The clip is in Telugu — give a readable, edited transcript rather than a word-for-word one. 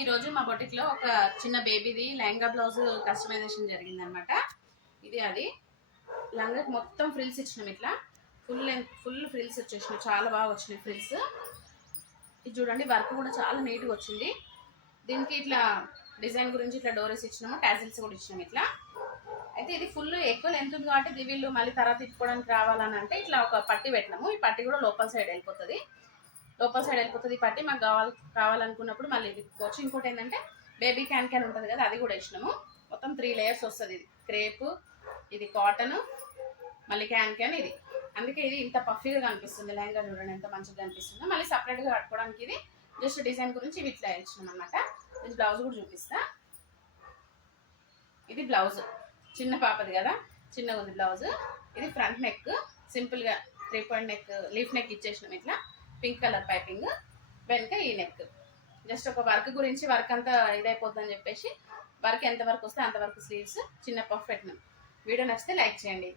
ఈ రోజు మా బొటిక్లో ఒక చిన్న బేబీది లెహంగా బ్లౌజ్ కస్టమైజేషన్ జరిగిందనమాట. ఇది అది లంగాకి మొత్తం ఫ్రిల్స్ ఇచ్చినాం. ఇట్లా ఫుల్ ఫ్రిల్స్ వచ్చేసినాయి. చాలా బాగా వచ్చినాయి ఫ్రిల్స్. ఇది చూడండి, వర్క్ కూడా చాలా నీట్గా వచ్చింది. దీనికి ఇట్లా డిజైన్ గురించి ఇట్లా డోరీస్ ఇచ్చినాము, టాజిల్స్ కూడా ఇచ్చినాము ఇట్లా. అయితే ఇది ఫుల్ ఎక్కువ లెంత్ ఉంది కాబట్టి వీళ్ళు మళ్ళీ తర్వాత తిప్పుకోవడానికి రావాలని అంటే ఇట్లా ఒక పట్టి పెట్టినాము. ఈ పట్టి కూడా లోపల సైడ్ వెళ్ళిపోతుంది. ఈ పట్టి మాకు కావాలనుకున్నప్పుడు మళ్ళీ తిప్పుకోవచ్చు. ఇంకోటి ఏంటంటే బేబీ క్యాన్ ఉంటుంది కదా, అది కూడా వేసినాము. మొత్తం 3 లేయర్స్ వస్తుంది. ఇది క్రేప్, ఇది కాటన్, మళ్ళీ క్యాన్ ఇది. అందుకే ఇది ఇంత పఫీగా కనిపిస్తుంది. లెహంగా చూడండి ఎంత మంచిగా కనిపిస్తుందో. మళ్ళీ సపరేట్గా కట్టుకోవడానికి ఇది జస్ట్ డిజైన్ గురించి ఇవి ఇట్లా ఇచ్చినాం అనమాట. ఇది బ్లౌజ్ కూడా చూపిస్తా. ఇది బ్లౌజ్ చిన్న పాపది కదా, చిన్నగా ఉంది బ్లౌజ్. ఇది ఫ్రంట్ నెక్ సింపుల్గా 3 పాయింట్ నెక్, లీఫ్ నెక్ ఇచ్చేసినాం ఇట్లా. పింక్ కలర్ పైపింగ్, వెనుక ఈ నెక్. జస్ట్ ఒక వర్క్ గురించి వర్క్ అంతా ఇదైపోద్దని చెప్పేసి వర్క్ ఎంత వరకు వస్తే అంతవరకు స్లీవ్స్ చిన్న పఫ్ పెట్టినాం. వీడియో నచ్చితే లైక్ చేయండి.